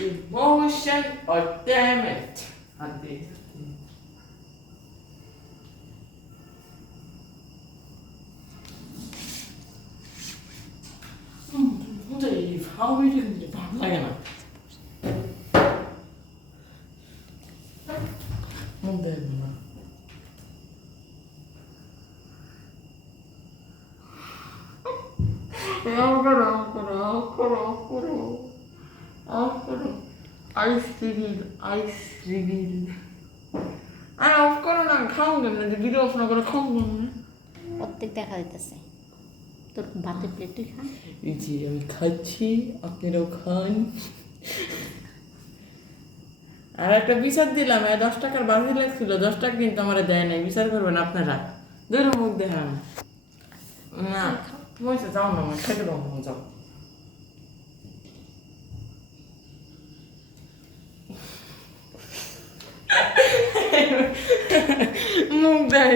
Emotion or damn it. Auntie. How are you doing? লাগে না মুখ দেখবে না আইস রিভিল আর অফ করো না খাও কেমন ভিডিও অফ না করে খাও কেমন অর্ধেক দেখা যাইতেছে তোর ভাতের প্লেট তুই খা জি আমি খাচ্ছি আপনারাও খান আর একটা বিচার দিলাম 10 টাকার বাজি লাগছিল 10 টাকা কিন্তু আমার দেয় নাই বিচার করবেন আপনারা দূরে মুখ দেখান না তুমি যাও না খেতে দাও না যাও মুখ দেয়